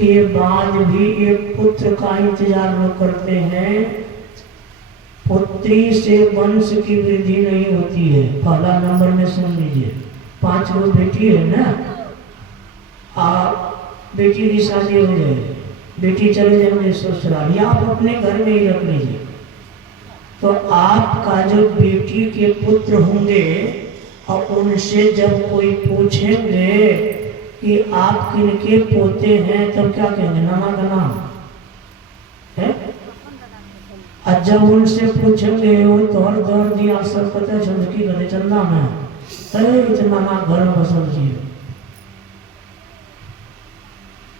के बाद भी एक पुत्र का इंतजार लोग करते हैं। पुत्री से वंश की वृद्धि नहीं होती है। पहला नंबर में सुन लीजिए, 5 गो बेटी है ना, आप बेटी की शादी हो जाए, बेटी चले जाएंगे ससुराल, या आप अपने घर में ही रख लीजिए, तो आपका जो बेटी के पुत्र होंगे और उनसे जब कोई पूछेंगे कि आप किनके पोते हैं, तब क्या कहेंगे? नाना का नाम है। और जब उनसे पूछेंगे वो तोहर दौर दिया सब पता चंदकी गले चंदा में इतना ना घर बसल जी।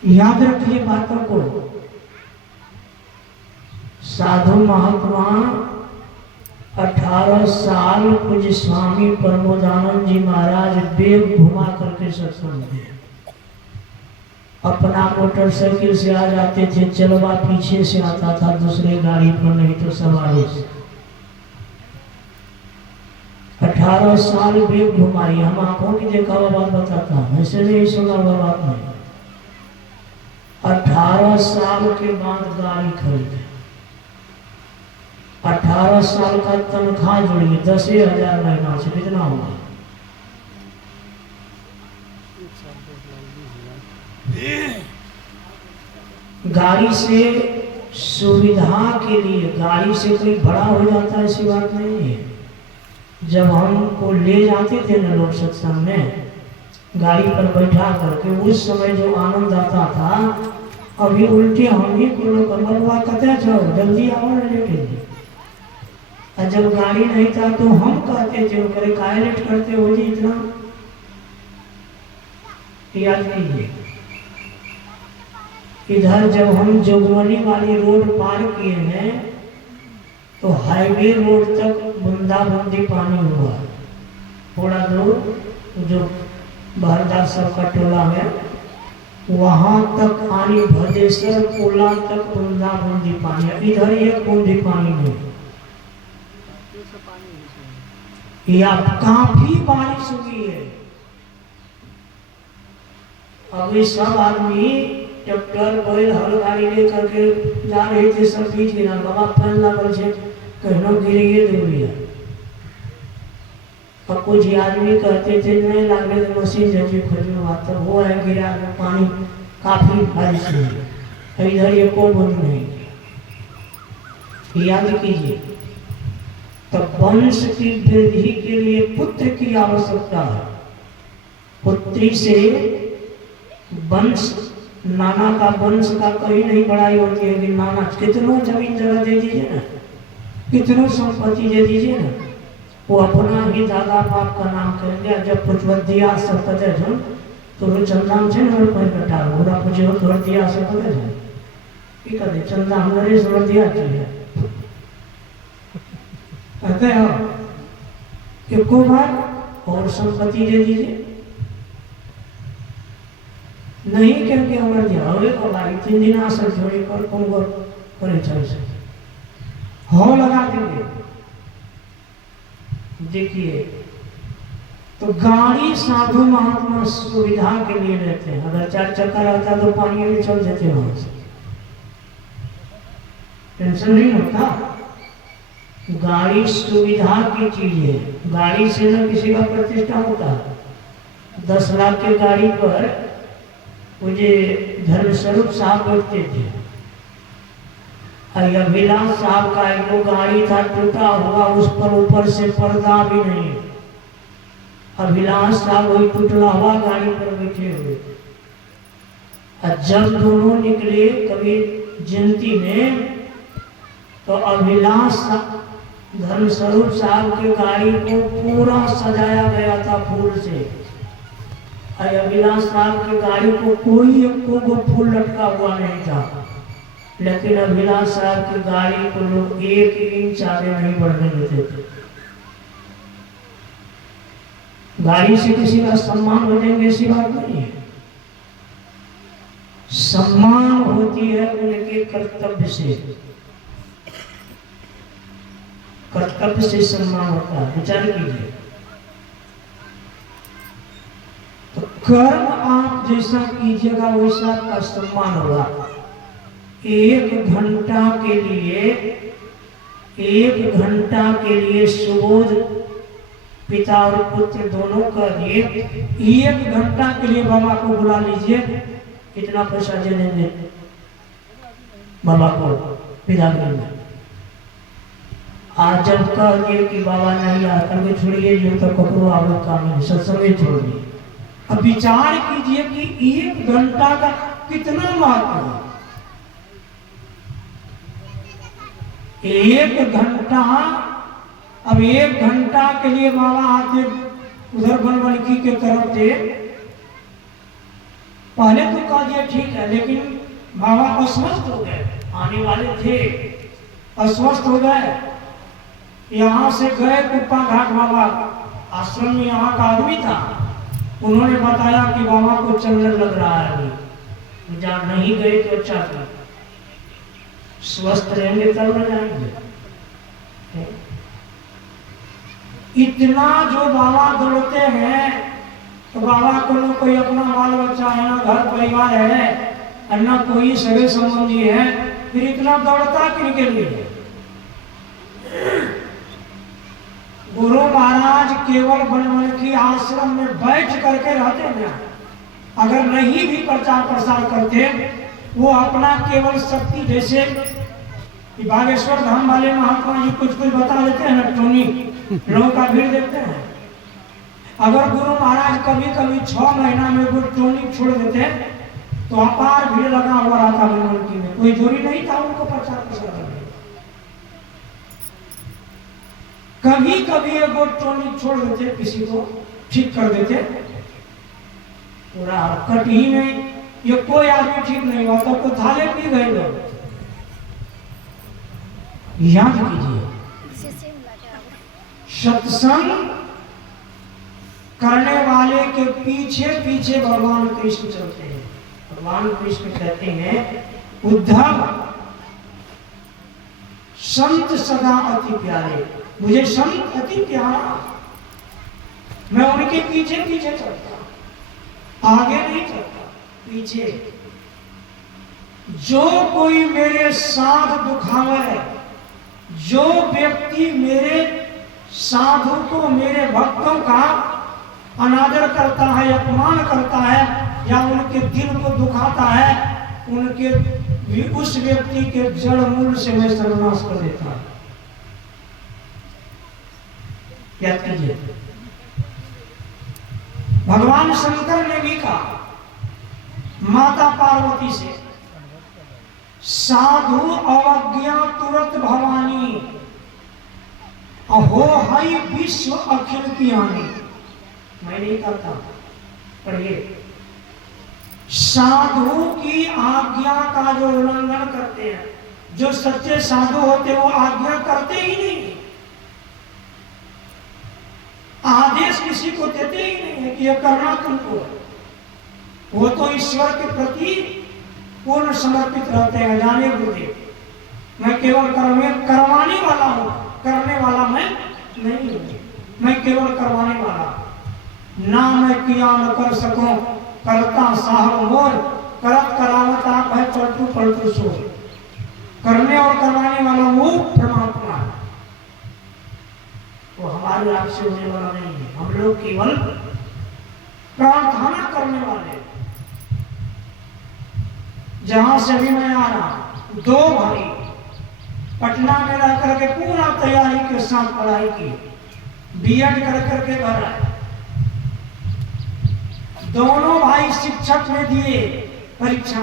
याद रखिए बातों को। साधु महात्मा 18 साल पूज्य स्वामी प्रमोदानंद जी महाराज बेग घुमा करके सत्संग दिए। अपना मोटरसाइकिल से आ जाते थे, चलवा पीछे से आता था, दूसरे गाड़ी पर नहीं तो सवारी से। 18 साल बेग घुमाई। हम आंखों की देखा हुआ बात बताता हूँ, ऐसे नहीं सुना हुआ बात नहीं। 18 साल के बाद गाड़ी खरीदे। 18 साल का तनख्वाह जोड़िए, 10,000 महीना से कितना होगा? गाड़ी से सुविधा के लिए, गाड़ी से कोई बड़ा हो जाता है ऐसी बात नहीं है। जब हमको ले जाते थे ना लोग सत्संग में, गाड़ी पर बैठा करके, उस समय जो आनंद आता था, अभी उल्टे हम ही को लोग बलवा कहते छो जल्दी आओ ना लेटे। और जब गाड़ी नहीं था तो हम कहते थे करे काहे लेट करते हो जी इतना। याद कीजिए, इधर जब हम जोगवनी वाली रोड पार किए हैं तो हाईवे रोड तक बूंदाबूंदी पानी हुआ। थोड़ा दूर जो बहरदार सब का टोला है वहां तक पानी, भदेश्वर पुला तक बूंदाबूंदी पानी है। इधर एक बूंदी पानी नहीं। या काफी बारिश हुई है। अभी सब आदमी ट्रैक्टर बैल हल गाड़ी लेकर के जा रहे थे, सब बीच गिरा बाबा फैन लागल छे कहनो गिरिए देविया। और कुछ आदमी कहते थे नहीं लागे तो मशीन जैसी खोजने बात वो है, गिरा पानी काफी बारिश हुई। इधर ये को बंद नहीं। याद कीजिए, तो वंश की वृद्धि के लिए पुत्र की आवश्यकता है। पुत्री से वंश, नाना का वंश का कहीं नहीं बढ़ाई होती है कि नाना कितनों जमीन जगह दे दीजिए ना, कितनों संपत्ति दे दीजिए ना, वो अपना ही दादा बाप का नाम करेंगे। जब पुछवत दिया सब पते छो तो चंदा छे न पर कटा पूरा पूछो तो दिया सब पते छो की करे चंदा हमरे सब दिया चाहिए कहते हो कि को बात और संपत्ति दे दीजिए नहीं करके हमारे दिया को भाई 3 दिन आसर जोड़ी कर को करे चल से हो लगा देंगे। देखिए, तो गाड़ी साधु महात्मा सुविधा के लिए रहते हैं। अगर 4 चक्का रहता तो पानी में चल देते वहां से, टेंशन नहीं होता। गाड़ी सुविधा की चीज है। गाड़ी से न किसी का प्रतिष्ठा होता। 10 लाख के गाड़ी पर मुझे धर्मस्वरूप साहब बैठते थे। अभिलाष साहब का एक गाड़ी था टूटा हुआ, उस पर ऊपर से पर्दा भी नहीं। अभिलाष साहब वही टूटा हुआ गाड़ी पर बैठे हुए। जब दोनों निकले कभी जयंती में, तो अभिलाष धर्मस्वरूप साहब की गाड़ी को पूरा सजाया गया था फूल से। अभिलाष साहब की गाड़ी को कोई को फूल लटका हुआ नहीं था, लेकिन अभिलाष साहब की गाड़ी को लोग 1 इंच आगे नहीं बढ़ने देते थे। गाड़ी से किसी का सम्मान हो जाएंगे ऐसी बात नहीं है। सम्मान होती है उनके कर्तव्य से। कर्तव्य से सम्मान होता है। विचार कीजिए, तो कर्म आप जैसा कीजिएगा वैसा आपका सम्मान होगा। 1 घंटा के लिए सुबोध पिता और पुत्र दोनों का लिए 1 घंटा के लिए बाबा को बुला लीजिए। कितना पैसा दे देंगे बाबा को पितागिरी में? आज जब कह दिए कि बाबा नहीं आकर के छोड़िए जो तो कपड़ो आवो काम नहीं, सत्संग छोड़िए। अब विचार कीजिए कि 1 घंटा का कितना महत्व है। 1 घंटा, अब 1 घंटा के लिए बाबा आते उधर बनबनकी के तरफ थे। पहले तो कह दिया ठीक है, लेकिन बाबा अस्वस्थ हो गए, आने वाले थे अस्वस्थ हो गए। यहाँ से गए कुप्पा घाट बाबा आश्रम में, यहाँ का आदमी था, उन्होंने बताया कि बाबा को चंदन लग रहा है अभी, जहाँ नहीं गए तो अच्छा था, स्वस्थ रहेंगे तब न जाएंगे। इतना जो बाबा दौड़ते हैं, तो बाबा को न कोई अपना बाल बच्चा है, ना घर परिवार है, और ना कोई सगे संबंधी है, फिर इतना दौड़ता किनके लिए? गुरु महाराज केवल बनबनकी आश्रम में बैठ करके रहते हैं। अगर नहीं भी प्रचार प्रसार करते, वो अपना केवल शक्ति, जैसे बागेश्वर धाम वाले महात्मा जी कुछ बता देते हैं ना, टोनी लोगों का भीड़ देखते हैं। अगर गुरु महाराज कभी कभी 6 महीना में वो टोनिक छोड़ देते तो अपार भीड़ लगा हुआ रहता बनबनकी में, कोई जोरी नहीं था उनको प्रचार प्रसार करने। कभी कभी एक वो टोनिक छोड़ देते, किसी को ठीक कर देते, पूरा कट ही में ये कोई आदमी ठीक नहीं हुआ तो थाले पी गए लोग। याद कीजिए, सत्संग करने वाले के पीछे पीछे भगवान कृष्ण चलते हैं। भगवान कृष्ण कहते हैं, उद्धव संत सदा अति प्यारे, मुझे संत अति प्यारा, मैं उनके पीछे पीछे चलता, आगे नहीं चलता, पीछे। जो कोई मेरे साथ दुखावे, जो व्यक्ति मेरे साधु को, मेरे भक्तों का अनादर करता है, अपमान करता है, या उनके दिल को दुखाता है, उनके उस व्यक्ति के जड़ मूल से मैं सर्वनाश कर देता हूं। याद कीजिए, भगवान शंकर ने भी कहा माता पार्वती से, साधु अवज्ञा तुरंत भवानी, हो हई विश्व अखिल की हानि। मैं नहीं करता, पढ़िए। साधु की आज्ञा का जो उल्लंघन करते हैं, जो सच्चे साधु होते हैं वो आज्ञा करते ही नहीं, आदेश किसी को देते ही नहीं है कि यह करना तुमको है। वो तो ईश्वर के प्रति पूर्ण समर्पित रहते हैं। जाने गुरुदेव, मैं केवल करवाने वाला हूं, करने वाला मैं नहीं हूं, मैं केवल करवाने वाला। ना मैं किया न कर सकूं, करता साहब मोर, करत करावत आप है पलटू पलटू सो। करने और करवाने वाला वो परमात्मा है, वो हमारे आपसे होने वाला नहीं है। हम लोग केवल प्रार्थना करने वाले। जहां से भी मैं आ रहा, 2 भाई पटना में रह करके पूरा तैयारी के साथ पढ़ाई की, बीएड कर करके घर आए। दोनों भाई शिक्षक में दिए परीक्षा,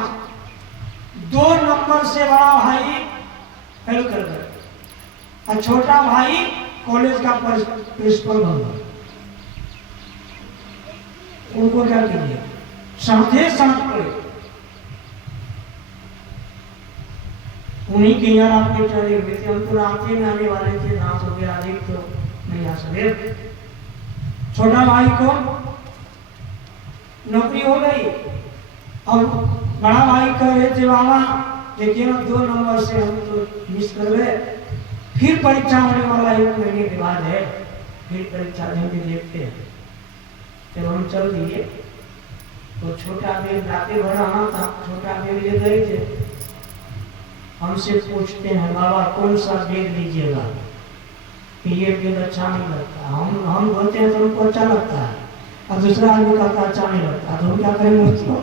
2 नंबर से बड़ा भाई फेल कर गया, और छोटा भाई कॉलेज का प्रिंसिपल बन गया। उनको क्या कीजिए, साथे साथ पढ़े। उन्हीं के यार आपके चले हुए थे, हम तो रास्ते में आने वाले थे, रात हो गया, अधिक तो नहीं आ सके। छोटा भाई को नौकरी हो गई, और बड़ा भाई कह रहे थे बाबा देखिए ना 2 नंबर से हम तो मिस कर गए, फिर परीक्षा होने वाला 1 महीने के बाद है, फिर परीक्षा देंगे, देखते हैं। जब हम चल दिए तो छोटा बैग लाके भराना था, छोटा बैग ले गए थे। हमसे पूछते हैं बाबा कौन सा बैग लीजिएगा, ये बैग अच्छा नहीं लगता। हम बोलते हैं तो उनको अच्छा लगता है, और दूसरा आदमी कहता अच्छा नहीं लगता, तो हम क्या करेंगे उसको?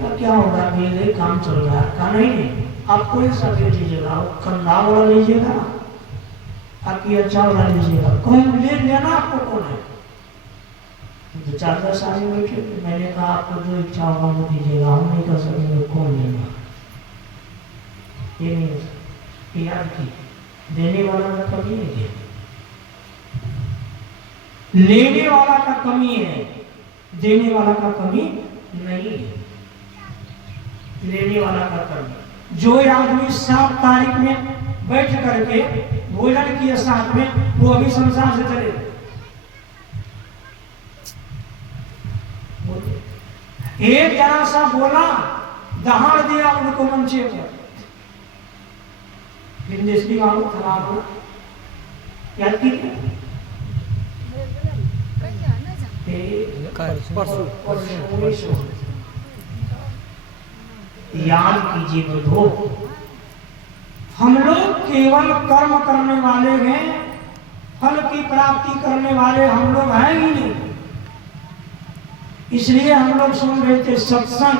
का क्या होगा, बैग काम चल रहा है। कहा नहीं, आप कौन सा बैग लीजिएगा, कंधा वाला लीजिएगा आपकी अच्छा वाला लीजिएगा, कौन ले लेना आपको कौन है? तो 4-10 आदमी बैठे। मैंने कहा आपको जो इच्छा होगा वो दीजिएगा, हम नहीं कर सकेंगे कौन लेना। ये नहीं याद की, देने वाला का कमी है, लेने वाला का कमी है, देने वाला का कमी नहीं है। लेने वाला का कमी। जो आदमी 7 तारीख में बैठ करके भोजन किए साथ में, वो अभी संसार से चले। एक जना सा बोला, दहाड़ दिया उनको मंचे पर, बिंदेश्वरी बाबू खराब हो याद की याद कीजिए बुद्धो, हम लोग केवल कर्म करने वाले हैं, फल की प्राप्ति करने वाले हम लोग हैं ही नहीं। इसलिए हम लोग सुन रहे थे सत्संग।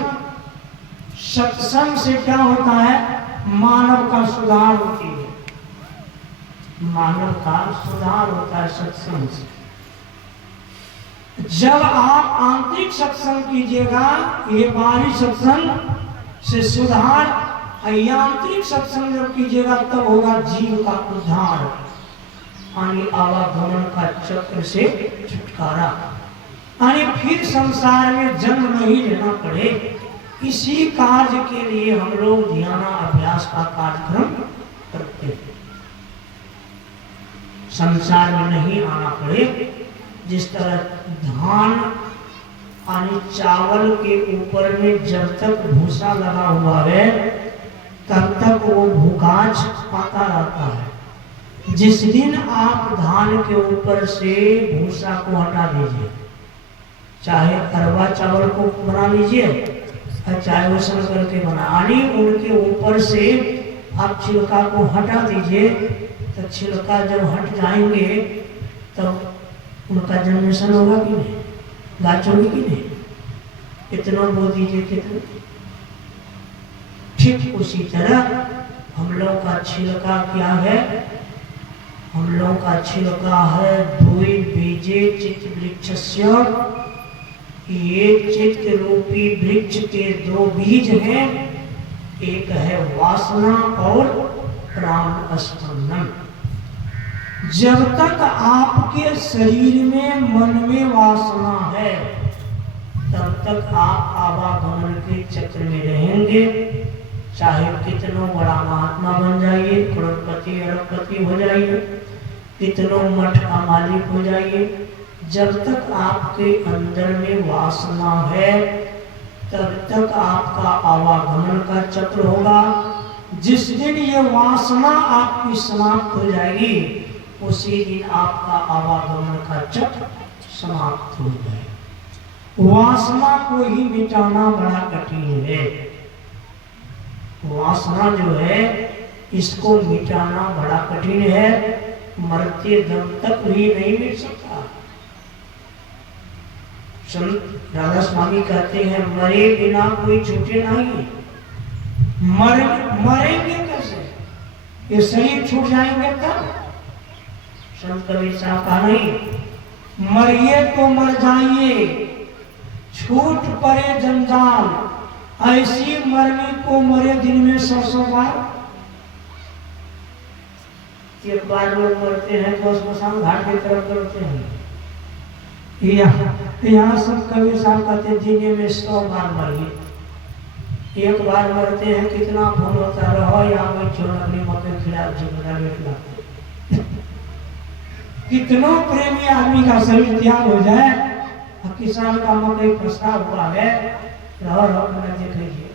सत्संग से क्या होता है, मानव का सुधार होती है, मानव का सुधार होता है सत्संग से। जब आप आंतरिक सत्संग कीजिएगा, ये बाहरी सत्संग से सुधार, यांत्रिक सत्संग जब कीजिएगा तब होगा जीव का उद्धार, यानी आवागमन का चक्र से छुटकारा, यानी फिर संसार में जन्म नहीं लेना पड़े। इसी कार्य के लिए हम लोग ध्यान अभ्यास का कार्यक्रम करते हैं, संसार में नहीं आना पड़े। जिस तरह धान यानी चावल के ऊपर में जब तक भूसा लगा हुआ है तब तक वो भूकाज पाता रहता है। जिस दिन आप धान के ऊपर से भूसा को हटा दीजिए, चाहे अरवा चावल को बना लीजिए और चाहे उसल करके बनानी, उनके ऊपर से आप छिलका को हटा दीजिए, तो छिलका जब हट जाएंगे तब उनका जन्मेशन होगा कि नहीं, गाछ होगी कि नहीं, इतना बो दीजिए कितना। ठीक उसी तरह हम लोग का छिलका क्या है, हम लोग का छिलका है द्वि बीजे चित्त वृक्षस्य, ये चित्त रूपी वृक्ष के 2 बीज हैं, एक है वासना और प्राण स्पंदन। जब तक आपके शरीर में मन में वासना है तब तक आप आवागमन के चक्र में रहेंगे, चाहे कितनों बड़ा महात्मा बन जाइए, करोड़पति अरबपति हो जाइए, कितनों मठ का मालिक हो जाइए, जब तक आपके अंदर में वासना है तब तक आपका आवागमन का चक्र होगा। जिस दिन ये वासना आपकी समाप्त हो जाएगी उसी दिन आपका आवागमन का चक्र समाप्त हो जाएगा। वासना को ही मिटाना बड़ा कठिन है, वासना जो है इसको मिटाना बड़ा कठिन है, मरते दम तक भी नहीं मिट सकता। संत राधा स्वामी कहते हैं मरे बिना कोई छूटे नहीं। मरेंगे कैसे, ये शरीर छूट जाएंगे तब। संत कबीर साहब कहा नहीं, मरिए तो मर जाइए, छूट पड़े जंजाल, ऐसी मरने को मरे दिन में 100 बार। एक बार लोग मरते हैं तो स्मशान घाट की तरफ करते हैं। यहाँ सब कबीर साहब कहते दिन में 100 बार मरिए। एक बार मरते हैं कितना फोन होता रहो या अपनी मकई खिला कितनों प्रेमी आदमी का शरीर त्याग हो जाए, किसान का मकई फंसा हुआ है, रहो देख लीजिए।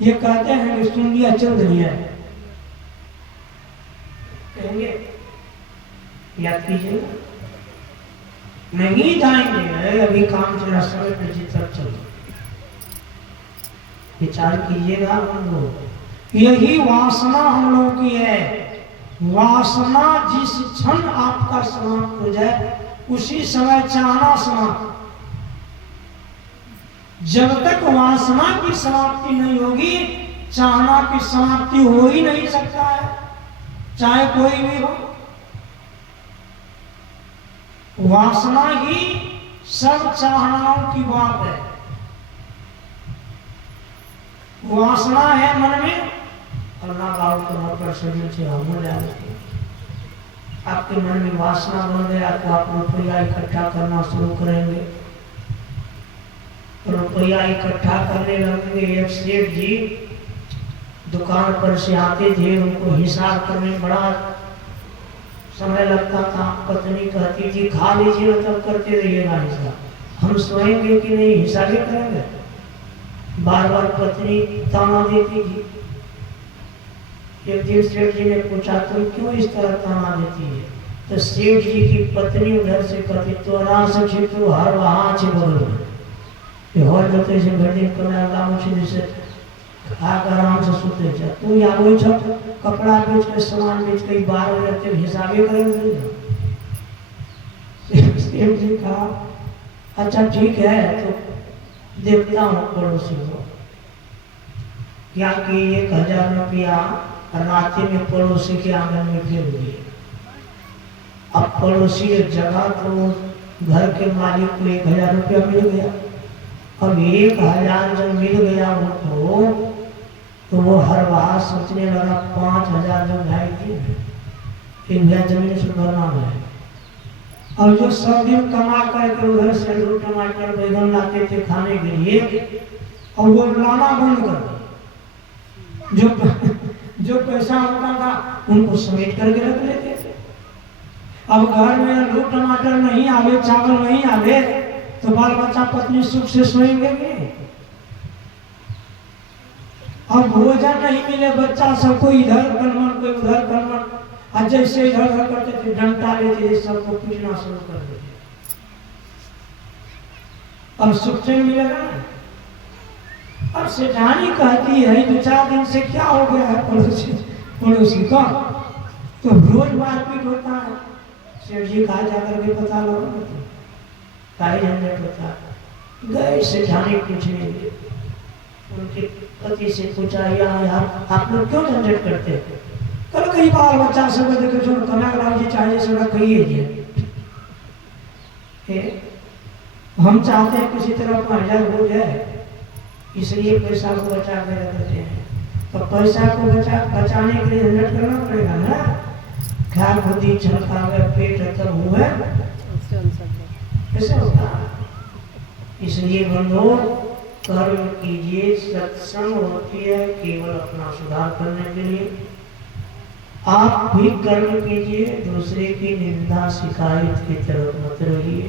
ये कहते हैं कि सुन लिया चल रही है, कहेंगे याद कीजिए, नहीं जाएंगे, अभी काम चला, समय पे जितना चलो, विचार कीजिएगा हम लोग। यही वासना हम लोगों की है। वासना जिस क्षण आपका समाप्त हो जाए उसी समय चाहना समाप्त। जब तक वासना की समाप्ति नहीं होगी चाहना की समाप्ति हो ही नहीं सकता है, चाहे कोई भी हो। वासना ही सब चाहनाओं की बात है। वासना है मन में, अल्लाह बाबू को पर शरीर से हम हो जाए। आपके मन में वासना बन गया तो आप रुपया इकट्ठा करना शुरू करेंगे। रुपया इकट्ठा करने लगेंगे। एक सेठ जी दुकान पर से आते थे, उनको हिसाब करने में बड़ा समय लगता था। पत्नी कहती थी खा लीजिए, तब करते रहिएगा हिसाब, हम सोएंगे कि नहीं, हिसाब ही करेंगे। बार बार पत्नी ताना देती थी। एक दिन सेठ जी ने पूछा तुम क्यों इस तरह ताना देती है? तो सेठ जी की पत्नी उधर से कहती तो हर वहां से बोल और जते से घड़ी कना लाम छी से आराम से सोते जा। तू या वो छ कपड़ा बेच के सामान बेच के बाहर रहते हिसाबे करेंगे। सेठ जी कहा अच्छा ठीक है, तो देखता हूँ पड़ोसी को। क्या कि 1000 रुपया रात में पड़ोसी के आंगन में फेर दिए। अब पड़ोसी एक जगह तो घर के मालिक को 1000 रुपया मिल गया। अब 1000 जब मिल गया उनको तो वो हर बार सोचने लगा 5000 जब भाई थी फिर जमीन से भरना है। और जो सब दिन कमा करके उधर से आलू टमाटर बैगन लाते थे खाने के लिए, और वो लाना बंद कर जो पैसा होता था उनको समेट करके रख लेते थे। अब घर में आलू टमाटर नहीं आवे, चावल नहीं आवे, तो बाल बच्चा पत्नी सुख से सोएंगे नहीं। अब भोजन नहीं मिले, बच्चा सब कोई इधर कलमन कोई उधर कलमन, और जैसे इधर उधर करते थे डंटा लेते थे, सबको पीटना शुरू कर देते। अब सुख से मिलेगा ना। अब सेठानी कहती है 2-4 दिन से क्या हो गया है पड़ोसी का, तो रोज मारपीट होता है। सेठ जी कहा जाकर के पता लगा काहे झंझट होता है। गए सेठानी पूछने, उनके पति से पूछा यार आप लोग क्यों झंझट करते हैं? कल कई बार बच्चा सब देखे जो कना कराओ जी चाहिए सड़ा कहिए जी हम चाहते हैं किसी तरह 5000 हो जाए, इसलिए पैसा को बचा के रखते हैं। तो पैसा को बचाने के लिए झंझट करना पड़ेगा ना। ख्याल बुद्धि छलकावे पेट तब हुए कैसे होता है। इसलिए बंधु कर्म कीजिए। सत्संग होती है केवल अपना सुधार करने के लिए। आप भी कर्म कीजिए, दूसरे की निंदा शिकायत की तरफ मत रहिए।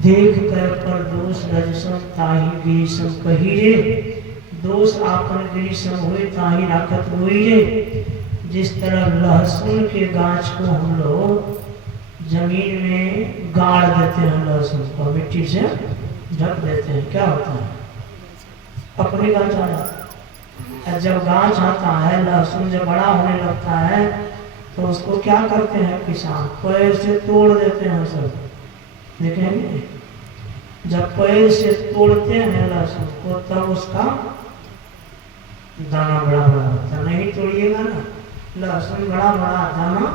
देख कर पर दोष रजसम ताही गिरिसम कहिए, दोष आपन गिरिसम हुए ताही राखत होइए। जिस तरह लहसुन के गाछ को हम लोग जमीन में गाड़ देते हैं, लहसुन को मिट्टी से ढक देते हैं, क्या होता है अपने गाछ आ जाता है। जब गाछ आता है, लहसुन जब बड़ा होने लगता है तो उसको क्या करते हैं किसान, पैर से तोड़ देते हैं। सब देखेंगे जब पैर से तोड़ते हैं लहसुन को तब उसका दाना बड़ा बड़ा होता है। नहीं तोड़िएगा ना, लहसुन बड़ा बड़ा दाना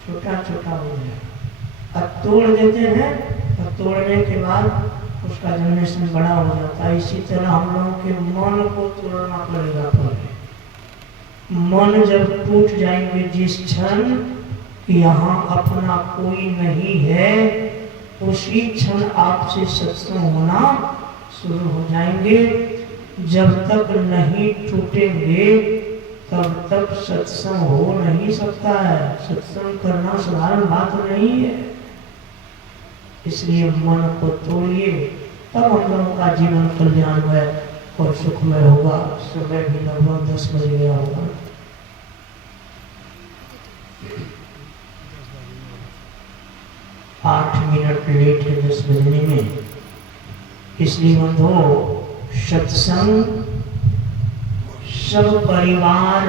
छोटा छोटा हो जाएगा। अब तोड़ देते हैं, और तोड़ने के बाद उसका जनरेशन बड़ा हो जाता है। इसी तरह हम लोगों के मन को तोड़ना पड़ेगा पहले। मन जब टूट जाएंगे जिस क्षण यहाँ अपना कोई नहीं है, उसी क्षण आपसे सत्संग होना शुरू हो जाएंगे। जब तक नहीं टूटेंगे तब तक सत्संग हो नहीं सकता है। सत्संग करना साधारण बात नहीं है। इसलिए मन को तोड़िए, तब हम लोगों का जीवन कल्याणमय और सुखमय होगा। समय भी लगभग 10 बज गया होगा। आठ मिनट लेट इसलिए बंधो सत्संग सब परिवार